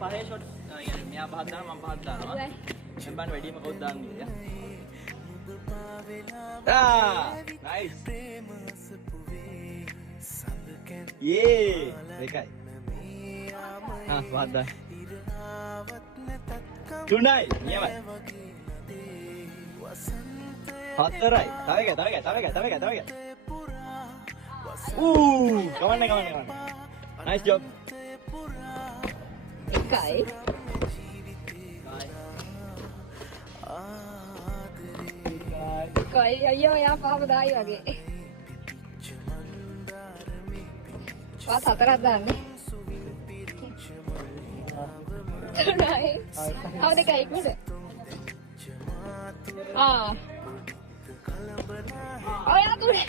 පහේ ෂොට් මෙයා පහක් දානවා මම පහක් දානවා. දැන් බලන්න වැඩිම කවුද දාන්නේ නයිස්. දෙකයි. පහක් දාන්න. තුනයි. නියමයි. හතරයි. තව එක. කමන්න. Nice job. එකයි. එකයි අයියෝ යා පහම දායි වගේ. වාස් හතරක් දාන්නේ. තුනයි. ආ දෙකයි ඉක්මනට. ඔයා තුනයි.